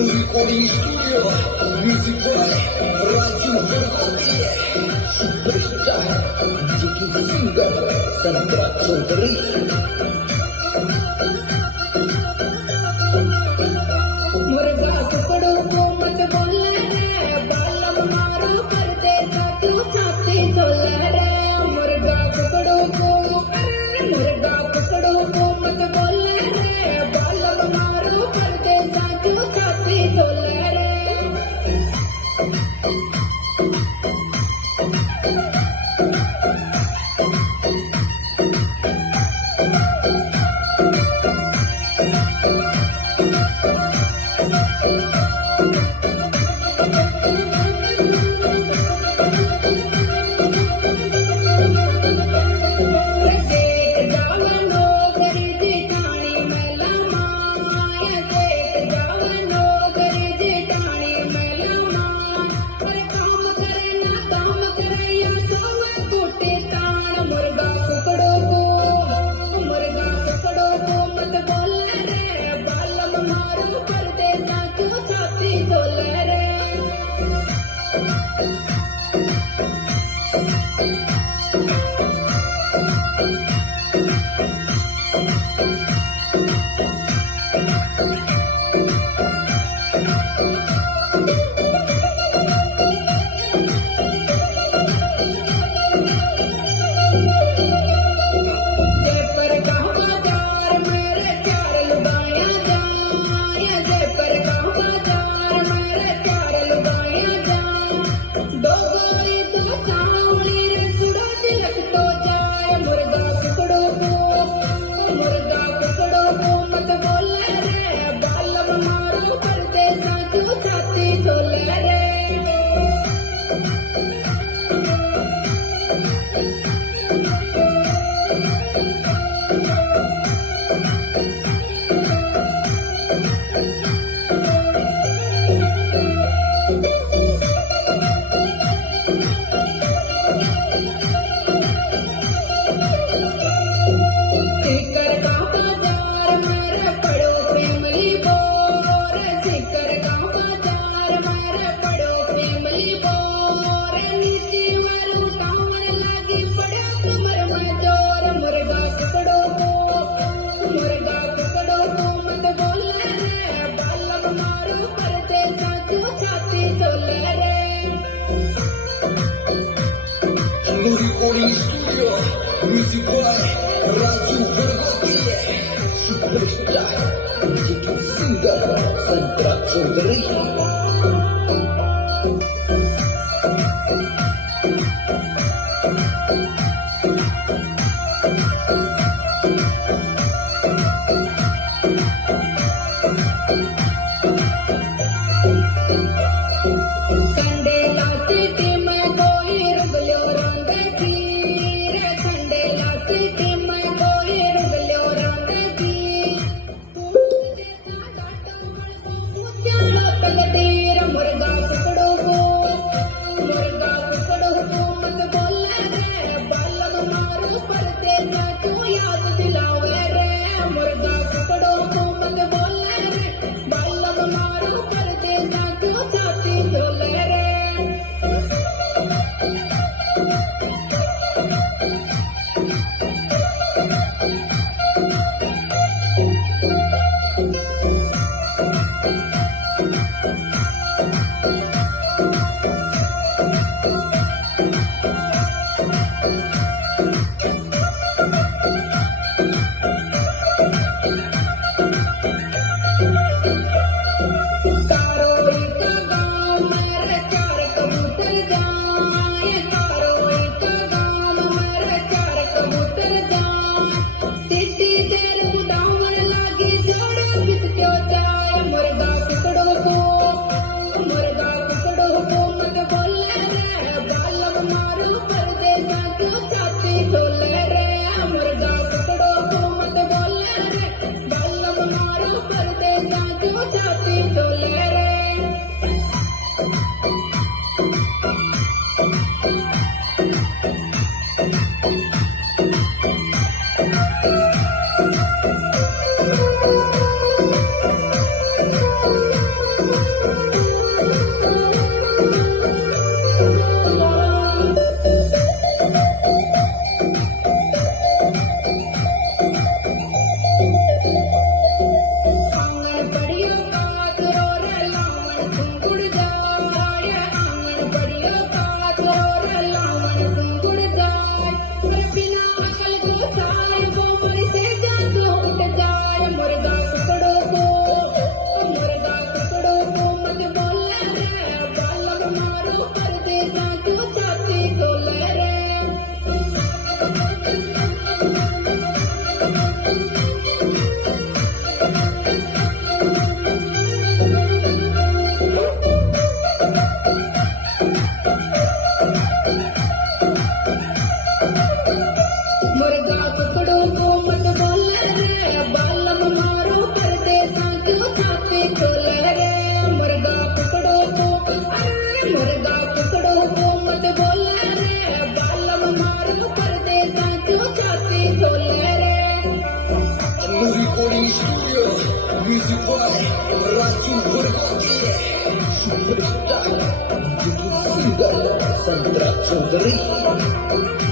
Recording studio, music by Raju Berhati, superstar, jadi singer, Sandra Chaudhary. मुर्गा पकड़ो तो मत बोले रे, बालम मारो करते साथू साथी चोले रे। मुर्गा पकड़ो तो मुर्गा पकड़ो तो मत बोले रे, बालम मारो करते साथू साथी चोले रे। Recording studio, music by Raju Berhati, superstar, jadi singer, Sandra Chaudhary. तू याद दिलावे रे। मुर्गा पकड़ो तो मत बोला रे बालम मारो परदेसा क्यों छाती खोले रे Movie Recording Studio, music by Raju Bergoki. Super Star, Santra Sundari.